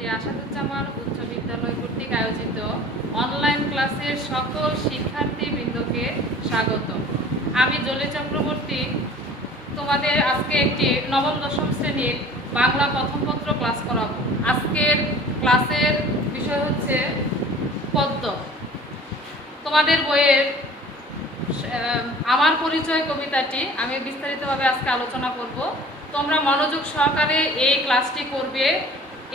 যে আসাদুজ্জামান উচ্চ বিদ্যালয় কর্তৃক আয়োজিত অনলাইন ক্লাসের সকল শিক্ষার্থীবৃন্দকে স্বাগত। আমি জলি চক্রবর্তী তোমাদের আজকে একটি নবম দশম শ্রেণীর বাংলা প্রথম পত্র ক্লাস করাবো। আজকের ক্লাসের বিষয় হচ্ছে পদ্য। তোমাদের বইয়ের আমার পরিচয় কবিতাটি আমি বিস্তারিতভাবে আজকে আলোচনা করব। তোমরা মনোযোগ সহকারে এই ক্লাসটি করবে।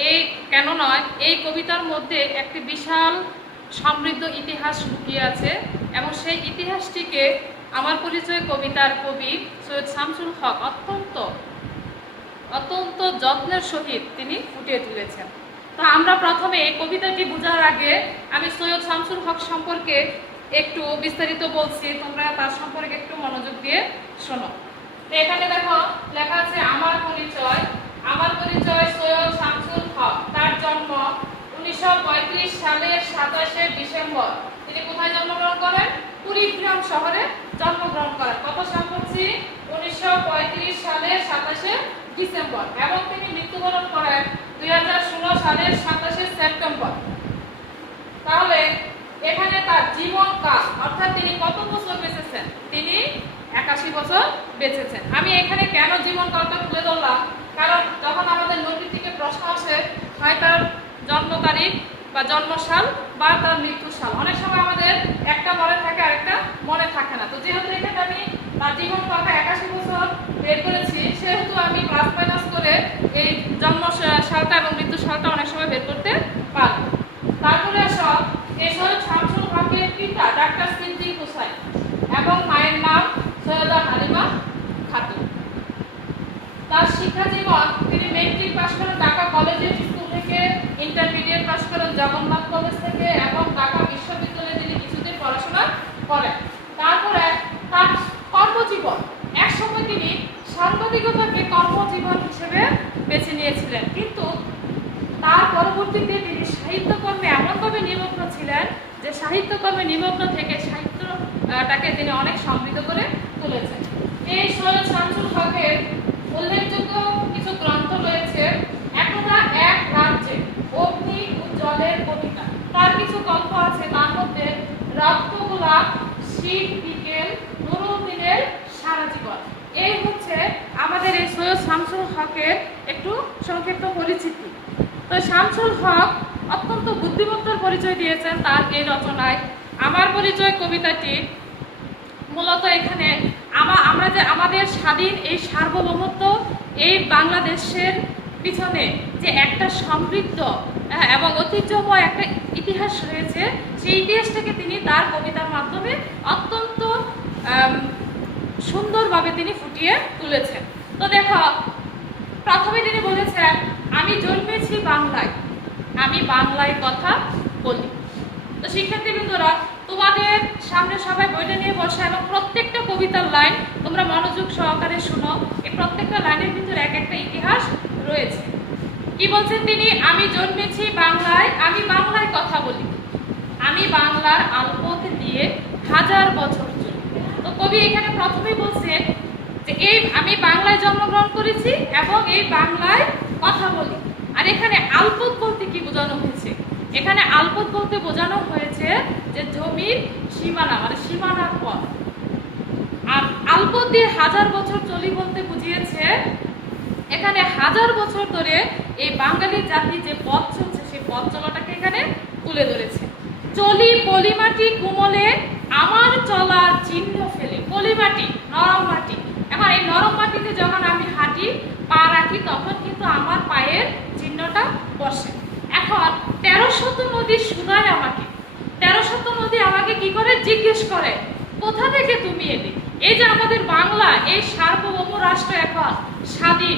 এই কেন নয়, এই কবিতার মধ্যে একটি বিশাল সমৃদ্ধ ইতিহাস লুকিয়ে আছে এবং সেই ইতিহাসটিকে আমার পরিচয় কবিতার কবি সৈয়দ শামসুল হক অত্যন্ত যত্নের সহিত তিনি ফুটিয়ে তুলেছেন। তো আমরা প্রথমে এই কবিতাটি বোঝার আগে আমি সৈয়দ শামসুল হক সম্পর্কে একটু বিস্তারিত বলছি, তোমরা তার সম্পর্কে একটু মনোযোগ দিয়ে শোনো। তো এখানে দেখো লেখা আছে আমার পরিচয় সৈয়দ শামসুল হক। তার জন্ম 1935 সালের 27শে ডিসেম্বর। তিনি কোথায় জন্মগ্রহণ করেন? কুড়িগ্রাম শহরে জন্মগ্রহণ করেন। কত সাল বলছি? 1935 সালের 27শে ডিসেম্বর। এবং তিনি মৃত্যুবরণ করেন 2016 সালের 27শে সেপ্টেম্বর। তাহলে এখানে তার জীবন কাল অর্থাৎ তিনি কত বছর বেঁচেছেন? তিনি 81 বছর বেঁচেছেন। আমি এখানে কেন জীবন কালটা তুলে ধরলাম, কারণ যখন আমাদের নোটটি থেকে প্রশ্ন আসে হয় তার জন্ম তারিখ বা জন্মসাল বা তার মৃত্যু সাল, অনেক সময় আমাদের একটা মনে থাকে আরেকটা মনে থাকে না। তো যেহেতু এখানে আমি তার জীবন কালটা 81 বছর বের করেছি, সেহেতু আমি প্লাস মাইনাস করে এই জন্ম সালটা এবং মৃত্যু সালটা অনেক সময় বের করতে পারব। তারপরে সব সৈয়দ শামসুল হকের পিতা ডাক্তার সিদ্দিক হোসাইন এবং মায়ের নাম সৈয়দা হালিমা খাতুন। তার শিক্ষা জীবন, তিনি মেট্রিক পাস করেন ঢাকা কলেজিয়েট স্কুল থেকে, ইন্টারমিডিয়েট পাস করেন জগন্নাথ কলেজ থেকে এবং ঢাকা বিশ্ববিদ্যালয়ে তিনি কিছুদিন পড়াশোনা করেন। তারপরে তার কর্মজীবন, একসময় তিনি সাংবাদিকতাকে কর্মজীবন হিসেবে বেছে নিয়েছিলেন, কিন্তু তার পরবর্তীতে তিনি সাহিত্যকর্মে এমনভাবে নিমগ্ন ছিলেন যে সাহিত্যকর্মে নিমগ্ন থেকে সাহিত্যটাকে তিনি অনেক সমৃদ্ধ করে তুলেছেন। এই সৈয়দ শামসুল হকের উল্লেখযোগ্য কিছু গ্রন্থ রয়েছে। একদা এক রাজ্যে, অগ্নি ও জলের কবিতা। তার কিছু গল্প আছে, তার মধ্যে রক্তগোলাপ, শীত বিকেল, নুরুল দিনের সারা জীবন। এই হচ্ছে আমাদের এই সৈয়দ শামসুল হকের একটু সংক্ষিপ্ত পরিচিতি। তো শামসুল হক অত্যন্ত বুদ্ধিমত্তার পরিচয় দিয়েছেন তার এই রচনায়। আমার পরিচয় কবিতাটি মূলত এখানে আমরা যে আমাদের স্বাধীন এই সার্বভৌমত্ব, এই বাংলাদেশের পিছনে যে একটা সমৃদ্ধ এবং ঐতিহ্যময় একটা ইতিহাস রয়েছে, সেই ইতিহাসটাকে তিনি তার কবিতার মাধ্যমে অত্যন্ত সুন্দরভাবে তিনি ফুটিয়ে তুলেছেন। তো দেখো, প্রথমে তিনি বলেছেন আমি জন্মেছি বাংলায়, আমি বাংলায় কথা বলি। তো শিক্ষার্থীবৃন্দরা, তোমাদের সামনে সবাই বইটা নিয়ে বসে এবং প্রত্যেকটা কবিতার লাইন তোমরা মনোযোগ সহকারে শুনো। এই প্রত্যেকটা লাইনের ভিতরে এক একটা ইতিহাস রয়েছে। কি বলছেন তিনি? আমি জন্মেছি বাংলায়, আমি বাংলায় কথা বলি, আমি বাংলার আলপথ দিয়ে হাজার বছর চলি। তো কবি এখানে প্রথমেই বলছে যে এই আমি বাংলায় জন্মগ্রহণ করেছি এবং এই বাংলায় কথা বলি। আর এখানে আলপথ বলতে কি বোঝানো হয়েছে? এখানে আলপথ বলতে বোঝানো হয়েছে যে জমির সীমানা, মানে সীমানার পথ। আর আলপথ দিয়ে হাজার বছর চলি বলতে বুঝিয়েছে এখানে হাজার বছর ধরে এই বাঙালি জাতি যে পথ চলছে সেই পথ চলাটাকে এখানে তুলে ধরেছে। চলি পলিমাটি কুমলে আমার চলার চিহ্ন ফেলে। পলিমাটি, নরম মাটি। এখন এই নরম মাটিতে যখন আমি হাঁটি, পা রাখি, তখন কিন্তু আমার পায়ের চিহ্নটা বসে। এখন 13শত নদী শুধায় আমাকে, 13শত নদী আমাকে কি করে জিজ্ঞেস করে কোথা থেকে তুমি এলে? এই যে আমাদের বাংলা, এই সার্বভৌম রাষ্ট্র এখন স্বাধীন,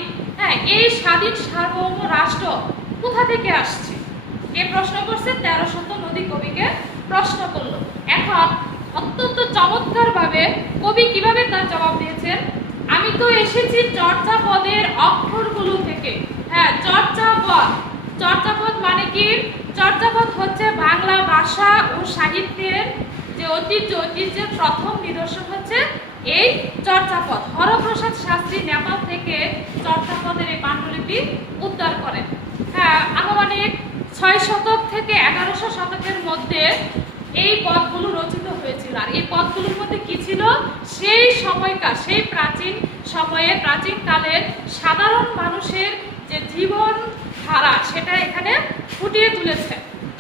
এই স্বাধীন সার্বভৌম রাষ্ট্র কোথা থেকে আসছে? কে প্রশ্ন করছে? 13শত নদী কবিকে প্রশ্ন করলো। এখন অত্যন্ত চমৎকার ভাবে কবি কিভাবে তার জবাব দিয়েছেন? আমি তো এসেছি চর্যাপদের অক্ষরগুলো থেকে। চর্যাপদ মানে কি? চর্যাপদ হচ্ছে বাংলা ভাষা ও সাহিত্যের যে ঐতিহ্যের প্রথম নিদর্শন হচ্ছে এই চর্যাপদ। হরপ্রসাদ শাস্ত্রী নেপাল থেকে চর্যাপদের এই পাণ্ডুলিপি উদ্ধার করেন। হ্যাঁ, আনুমানিক 6 শতক থেকে 1100 শতকের মধ্যে এই পদগুলো রচিত হয়েছিল। আর এই পদগুলোর মধ্যে কি ছিল, সেই সময়কার, সেই প্রাচীন সময়ে, প্রাচীন কালের সাধারণ মানুষের যে জীবন ধারা সেটা এখানে ফুটিয়ে তুলেছে।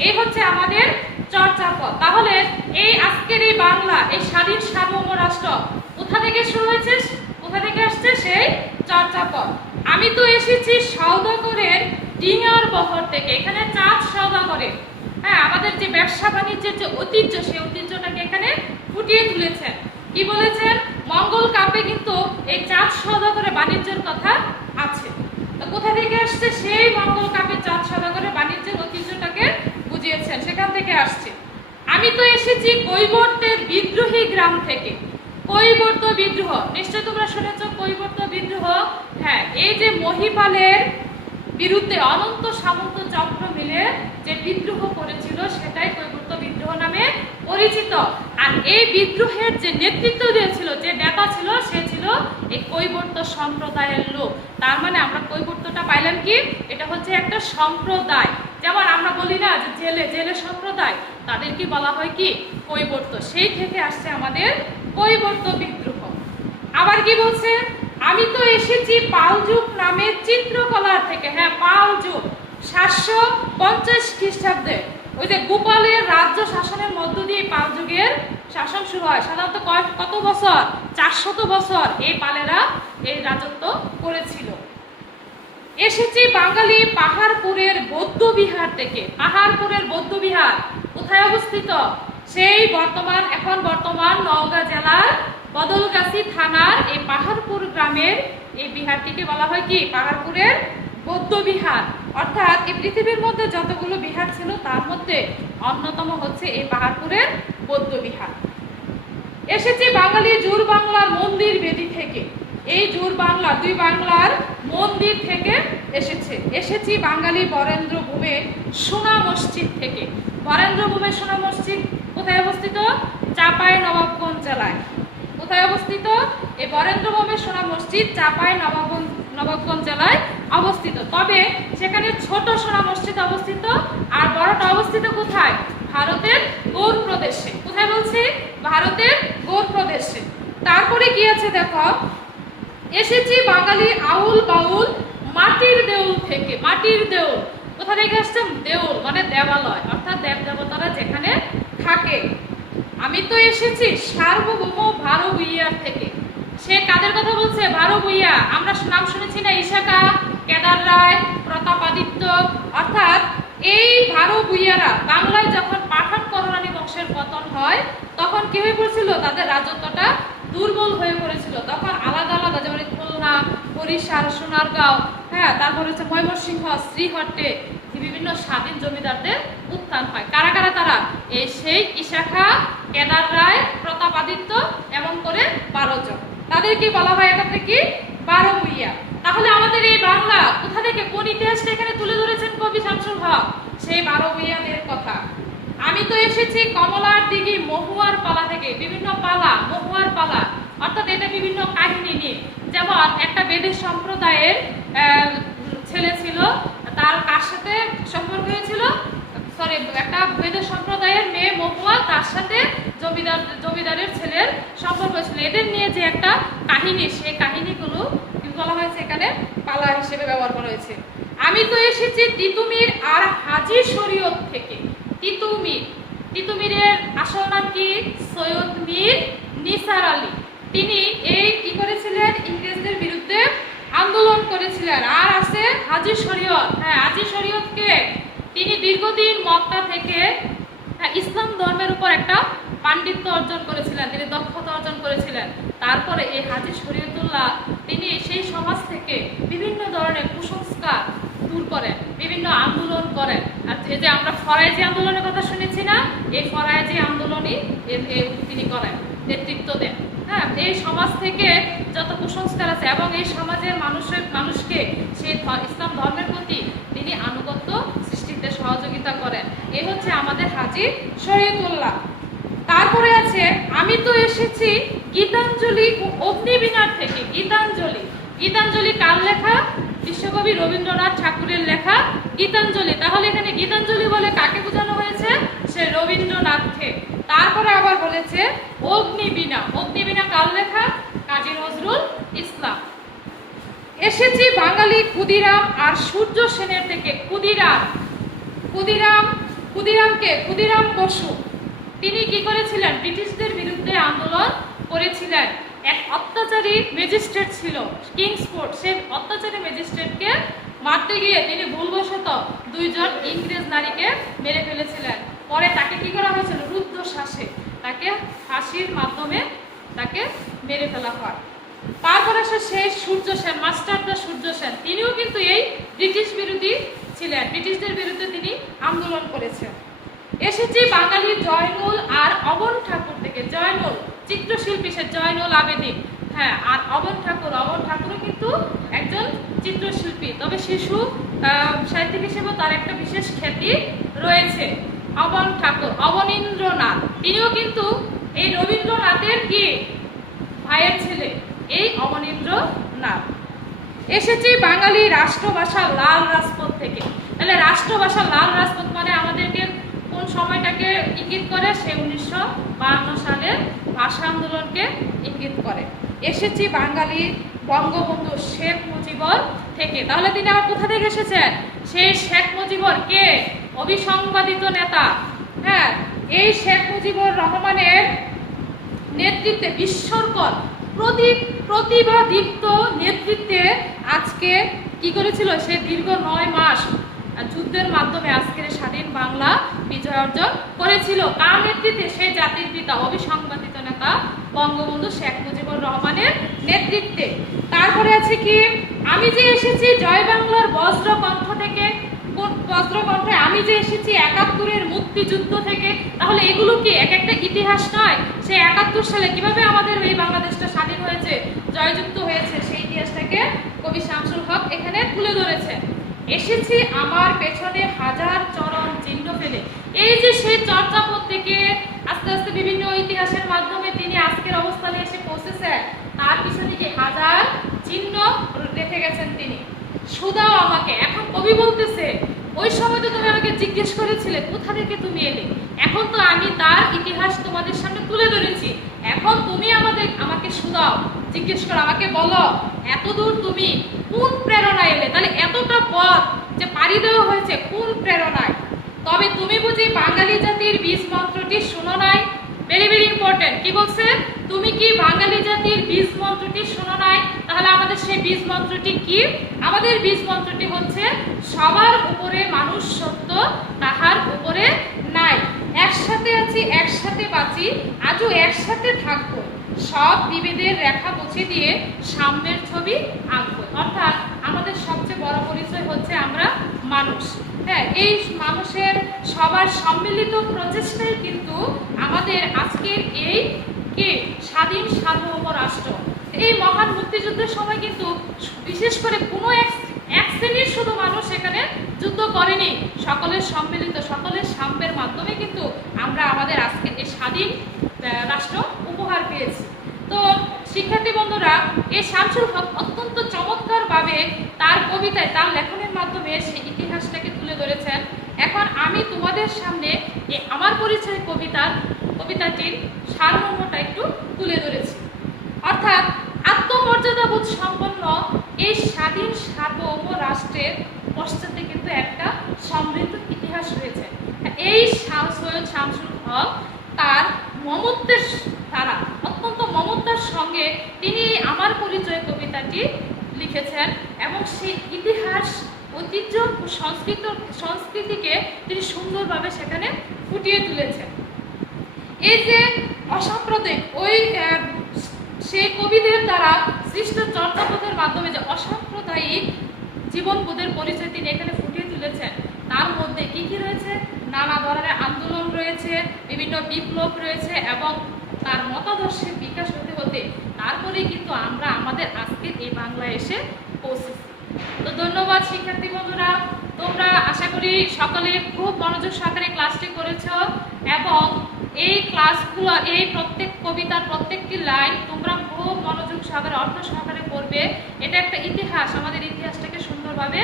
এই হচ্ছে আমাদের চর্যাপদ। তাহলে এই আজকের এই বাংলা, এই স্বাধীন সার্বভৌম রাষ্ট্র কোথা থেকে শুরু হয়েছে, কোথা থেকে আসছে, সেই চর্যাপদ। আমি তো এসেছি সওদাগরের ডিঙার বহর থেকে, এখানে চাঁদ সওদাগরের, হ্যাঁ, আমাদের যে ব্যবসা বাণিজ্যের যে ঐতিহ্য, সেই ঐতিহ্যটাকে এখানে ফুটিয়ে তুলেছেন। কি বলেছেন, মঙ্গল কাব্যে কিন্তু এই চাঁদ সওদাগরের বাণিজ্যের কথা আছে। তো কোথা থেকে আসছে, সেই মঙ্গল কাব্যে চাঁদ সওদাগরের বাণিজ্যের ঐতিহ্যটাকে বুঝিয়েছেন, সেখান থেকে আসছে। আমি তো এসেছি কৈবর্তের বিদ্রোহী গ্রাম থেকে। কৈবর্ত বিদ্রোহ নিশ্চয় তোমরা শুনেছ, কৈবর্ত বিদ্রোহ, হ্যাঁ, এই যে মহিপালের বিরুদ্ধে অনন্ত সামন্ত চক্র মিলে যে বিদ্রোহ করেছিল সেটাই কৈবর্ত বিদ্রোহ নামে পরিচিত। আর এই বিদ্রোহের যে নেতৃত্ব দিয়েছিল, যে নেতা ছিল, সে ছিল এই কৈবর্ত সম্প্রদায়ের লোক। তার মানে আমরা কৈবর্তটা পাইলাম কি, এটা হচ্ছে একটা সম্প্রদায়। যেমন আমরা বলি না যে জেলে, জেলে সম্প্রদায়, তাদেরকে বলা হয় কি, কৈবর্ত। সেই থেকে আসছে আমাদের কৈবর্ত বিদ্রোহ। আবার কি বলছে, আমি তো এসেছি পাল যুগ নামে চিত্রকলার থেকে। হ্যাঁ, পাল যুগ 750 খ্রিস্টাব্দে, ওই যে গোপালের রাজ্য শাসনের মধ্য দিয়ে পাল যুগের শাসন শুরু হয়। সাধারণত কত বছর, 400 বছর এই পালেরা এই রাজত্ব করেছিল। এসেছি বাঙালি পাহাড়পুরের বৌদ্ধ বিহার থেকে। পাহাড়পুরের বৌদ্ধ বিহার কোথায় অবস্থিত, সেই এখন বর্তমান নওগাঁ জেলার বদলগাছি থানার এই পাহাড়পুর গ্রামের এই বিহারটিকে বলা হয় কি, পাহাড়পুরের বৌদ্ধ বিহার। অর্থাৎ এই পৃথিবীর মধ্যে যতগুলো বিহার ছিল তার মধ্যে অন্যতম হচ্ছে এই পাহাড়পুরের বৌদ্ধ বিহার। এসেছি বাঙালি জোর বাংলার মন্দির বেদি থেকে। এই জোর বাংলা, দুই বাংলার মন্দির থেকে এসেছি বাঙালি বরেন্দ্র ভূমের সোনা মসজিদ থেকে। বরেন্দ্র ভূমের সোনা মসজিদ কোথায় অবস্থিত, চাঁপাই নবাবগঞ্জ জেলায়। কোথায় অবস্থিত, এই বরেন্দ্র ভূমের সোনা মসজিদ চাঁপাই নবাবগঞ্জ জেলায় অবস্থিত। তবে সেখানে ছোট সোনা মসজিদ অবস্থিত, আর বড়টা অবস্থিত কোথায়, ভারতের গৌড় প্রদেশে। কোথায় বলছি, ভারতের গৌড় প্রদেশে। তারপরে কি আছে দেখো, এসেছি বাঙালি আউল বাউল মাটির দেউল থেকে। মাটির দেউল কোথা থেকে আসছে, দেউল মানে দেবালয়, অর্থাৎ দেব দেবতারা যেখানে থাকে। আমি তো এসেছি সার্বভৌম ভারো ভুইয়ার থেকে। সে কাদের কথা বলছে, ভারো ভুইয়া। আমরা নাম শুনেছি না, ইশাকা, কেদার রায়, প্রতাপাদিত্য। অর্থাৎ এই ভারো ভুইয়ারা বাংলায় যখন পাঠান কররানী বংশের পতন হয় তখন কি হয়ে পড়েছিল, তাদের রাজত্বটা দুর্বল হয়ে পড়েছিল। তখন আলাদা আলাদা, যেমন খুলনা, বরিশাল, সোনারগাঁও, হ্যাঁ, তারপর হচ্ছে ময়মনসিংহ, শ্রীহট্টে বিভিন্ন স্বাধীন জমিদারদের উত্থান হয়। কারা কারা তারা, এই সেই ইশাখা, কেদার রায়, প্রতাপাদিত্য, এমন করে 12 জন। তাদেরকে বলা হয় এখানে কি, বারো ভুইয়া। তাহলে আমাদের এই বাংলা কোথা থেকে, কোন ইতিহাসটা এখানে তুলে ধরেছেন কবি শামসুল হক, সেই বারো ভুইয়াদের কথা। আমি তো এসেছি কমলার দিঘি মহুয়ার পালা থেকে। বিভিন্ন পালা, মহুয়ার পালা, অর্থাৎ এটা বিভিন্ন কাহিনী নিয়ে। যেমন একটা বেদের সম্প্রদায়ের ছেলে ছিল, তার কার সাথে সম্পর্ক হয়েছিল, একটা বেদের সম্প্রদায়ের মেয়ে মহুয়া, তার সাথে জমিদারের ছেলের সম্পর্ক হয়েছিল। এদের নিয়ে যে একটা কাহিনী, সেই কাহিনীগুলো কি বলা হয়েছে এখানে, পালা হিসেবে ব্যবহার করা হয়েছে। আমি তো এসেছি তিতুমির আর হাজী শরীয়ত থেকে। তিতুমিরের আসল নাম কি, সৈয়দ মীর নিসার আলী। তিনি এই কি করেছিলেন, ইংরেজদের বিরুদ্ধে আন্দোলন করেছিলেন। আর আছে হাজী শরীয়ত। হ্যাঁ, হাজী শরীয়তকে, তিনি দীর্ঘদিন মক্কা থেকে ইসলাম ধর্মের উপর একটা পাণ্ডিত্য অর্জন করেছিলেন, তিনি দক্ষতা অর্জন করেছিলেন। তারপরে এই হাজী শরীয়তুল্লাহ তিনি সেই সমাজ থেকে বিভিন্ন ধরনের কুসংস্কার দূর করেন, বিভিন্ন আন্দোলন করেন। আর এই যে আমরা ফরায়েজি আন্দোলনের কথা শুনেছি না, এই ফরায়েজি আন্দোলনই তিনি করেন, নেতৃত্ব দেন। হ্যাঁ, এই সমাজ থেকে যত কুসংস্কার আছে এবং এই সমাজের মানুষকে সেই ইসলাম ধর্মের প্রতি তিনি আনুগত্য সৃষ্টিতে সহযোগিতা করেন। এই হচ্ছে আমাদের হাজী শরীয়তুল্লাহ। তারপরে আছে আমি তো এসেছি গীতাঞ্জলি ও অগ্নিবীণার থেকে। গীতাঞ্জলি কার লেখা, বিশ্বকবি রবীন্দ্রনাথ ঠাকুরের লেখা গীতাঞ্জলি। তাহলে এখানে গীতাঞ্জলি বলে কাকে বোঝানো হয়েছে? সে রবীন্দ্রনাথকে। তারপরে আবার বলেছে অগ্নিবীণা। অগ্নিবীণা কার লেখা? কাজী নজরুল ইসলাম। এসেছি বাঙালি ক্ষুদিরাম আর সূর্য সেনের থেকে। ক্ষুদিরাম বসু তিনি কি করেছিলেন? ব্রিটিশদের বিরুদ্ধে আন্দোলন করেছিলেন। এক অত্যাচারী ম্যাজিস্ট্রেট ছিল কিংসফোর্ড, সেই অত্যাচারী ম্যাজিস্ট্রেটকে মারতে গিয়ে তিনি ভুলবশত দুইজন ইংরেজ নারীকে মেরে ফেলেছিলেন। পরে তাকে কি করা হয়েছিল? রুদ্ধশ্বাসে তাকে ফাঁসির মাধ্যমে তাকে মেরে ফেলা হয়। তারপরে সেই সূর্য সেন, মাস্টারদা সূর্য সেন, তিনিও কিন্তু এই ব্রিটিশ বিরোধী ছিলেন, ব্রিটিশদের বিরুদ্ধে তিনি আন্দোলন করেছেন। এসেছি বাঙালি জয়নুল আর অবন ঠাকুর থেকে। জয়নুল চিত্রশিল্পী, সে জয়নুল আবেদিন। হ্যাঁ, আর অবন ঠাকুরও কিন্তু একজন চিত্রশিল্পী, তবে শিশু সাহিত্যিক হিসেবে তার একটা বিশেষ খ্যাতি রয়েছে। অবন ঠাকুর, অবনীন্দ্রনাথ, তিনিও কিন্তু এই রবীন্দ্রনাথের কি ভাইয়ের ছেলে, এই অবনীন্দ্রনাথ। এসেছি বাঙালি রাষ্ট্রভাষা লাল রাজপথ থেকে। তাহলে রাষ্ট্রভাষা লাল রাজপথ মানে আমাদেরকে কোন সময়টাকে ইঙ্গিত করে? সে 1952 সালের ভাষা আন্দোলনকে ইঙ্গিত করে। এসেছি বাঙালি বঙ্গবন্ধু শেখ মুজিবর থেকে। তাহলে তিনি আবার কোথা থেকে এসেছেন? সেই শেখ মুজিবর কে? অবিসংবাদিত নেতা। হ্যাঁ, এই শেখ মুজিবুর রহমানের নেতৃত্বে, বিস্ময়কর প্রতিভাদীপ্ত নেতৃত্বে আজকে কি করেছিল? সে দীর্ঘ 9 মাস যুদ্ধের মাধ্যমে আজকের স্বাধীন বাংলা বিজয় অর্জন করেছিল। কার নেতৃত্বে? সেই জাতির পিতা অবিসংবাদিত নেতা বঙ্গবন্ধু শেখ মুজিবুর রহমানের নেতৃত্বে। তারপরে আছে কি? আমি যে এসেছি জয় বাংলার বজ্রকণ্ঠ থেকে। বজ্রকণ্ঠে আমি যে এসেছি 71-এর মুক্তিযুদ্ধ থেকে। তাহলে এগুলো কি এক একটা ইতিহাস নয়? সে 71 সালে কিভাবে আমাদের এই বাংলাদেশটা স্বাধীন হয়েছে, জয়যুক্ত হয়েছে, সেই ইতিহাসটাকে কবি শামসুল হক এখানে তুলে ধরেছে। এসেছি আমার পেছনে হাজার চরণ চিহ্ন ফেলে। এই যে সেই চর্যাপদ থেকে আস্তে আস্তে বিভিন্ন ইতিহাসের মাধ্যমে তিনি আজকের অবস্থানে এসে পৌঁছেছেন, তার পিছনে কি হাজার চিহ্ন রেখে গেছেন তিনি। সুদাও আমাকে। এখন কবি বলতেছে ওই সময় তো তুমি আমাকে জিজ্ঞেস করেছিলে কোথা থেকে তুমি এলে, এখন তো আমি তার ইতিহাস তোমাদের সামনে তুলে ধরেছি, এখন তুমি আমাকে সুদাও, জিজ্ঞেস করো, আমাকে বলো এতদূর তুমি কোন প্রেরণায় এলে। তাহলে এতটা পথ যে পাড়ি দেওয়া হয়েছে কোন প্রেরণায়? তবে তুমি বুঝি বাঙালি জাতির বীজ মন্ত্রটি শুনো নাই? Very very important. কি বলছে? তুমি কি বাঙালি জাতির বীজ মন্ত্রটি শুনো নাই? তাহলে আমাদের সেই বীজ মন্ত্রটি কি? আমাদের বীজ মন্ত্রটি হচ্ছে সবার উপরে মানুষ সত্য, তাহার উপরে নাই। একসাথে আছি, একসাথে বাঁচি, আজও একসাথে থাকবো, সব বিভেদের রেখা মুছে দিয়ে সাম্যের ছবি আঁকবো। অর্থাৎ আমাদের সবচেয়ে বড় পরিচয় হচ্ছে আমরা মানুষ। হ্যাঁ, এই মানুষের সবার সম্মিলিত প্রচেষ্টাই কিন্তু আমাদের আজকের এই কি স্বাধীন সার্বভৌম রাষ্ট্র। এই মহান মুক্তিযুদ্ধের সময় কিন্তু বিশেষ করে কোনো এক শ্রেণীর শুধু মানুষ এখানে যুদ্ধ করেনি, সকলের সম্মিলিত, সকলের সাম্যের মাধ্যমে কিন্তু আমরা আমাদের আজকে এই স্বাধীন রাষ্ট্র উপহার পেয়েছি। তো শিক্ষার্থী বন্ধুরা, এই শামসুল হক অত্যন্ত চমৎকারভাবে তার কবিতায়, তার লেখনের মাধ্যমে সেই ইতিহাসটাকে তুলে ধরেছেন। এখন আমি তোমাদের সামনে আমার পরিচয় কবিতাটির সারমর্মটা একটু তুলে ধরেছি। অর্থাৎ আত্মমর্যাদাবোধ সম্পন্ন এই স্বাধীন সার্বভৌম রাষ্ট্রের পশ্চাতে কিন্তু একটা সমৃদ্ধ ইতিহাস রয়েছে। এই সৈয়দ শামসুল হক তার মমত্বের দ্বারা, অত্যন্ত মমতার সঙ্গে তিনি আমার পরিচয় কবিতাটি লিখেছেন এবং সেই ইতিহাস, ঐতিহ্য ও সংস্কৃতিকে তিনি সুন্দরভাবে সেখানে ফুটিয়ে তুলেছেন। এই যে অসাম্প্রদায়িক সেই কবিদের দ্বারা সৃষ্ট চর্যাপদের মাধ্যমে যে অসাম্প্রদায়িক জীবনবোধের পরিচয় তিনি এখানে ফুটিয়ে তুলেছেন, তার মধ্যে কি কি রয়েছে? নানা ধরনের আন্দোলন রয়েছে, বিভিন্ন বিপ্লব রয়েছে এবং তার মতাদর্শের বিকাশ হতে হতে তারপরেই কিন্তু আমরা আমাদের আজকের এই বাংলায় এসে পৌঁছেছি। তো ধন্যবাদ শিক্ষার্থী বন্ধুরা, তোমরা আশা করি সকলে খুব মনোযোগ সহকারে ক্লাসটি করেছো এবং এই ক্লাসগুলো, এই প্রত্যেক কবিতার প্রত্যেকটি লাইন তোমরা খুব মনোযোগ সহকারে, অর্থ সহকারে পড়বে। এটা একটা ইতিহাস, আমাদের ইতিহাসটাকে সুন্দরভাবে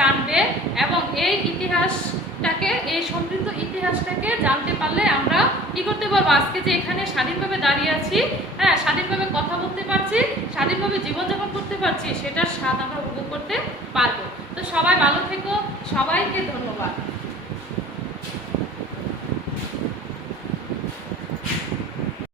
জানবে এবং এই ইতিহাসটাকে, এই সমৃদ্ধ ইতিহাসটাকে জানতে পারলে আমরা কি করতে পারবো, আজকে যে এখানে স্বাধীনভাবে দাঁড়িয়ে আছি, হ্যাঁ, স্বাধীনভাবে কথা বলতে পারছি, স্বাধীনভাবে জীবনযাপন করতে পারছি, সেটার স্বাদ আমরা উপভোগ করতে পারবো। তো সবাই ভালো থেকো, সবাইকে ধন্যবাদ।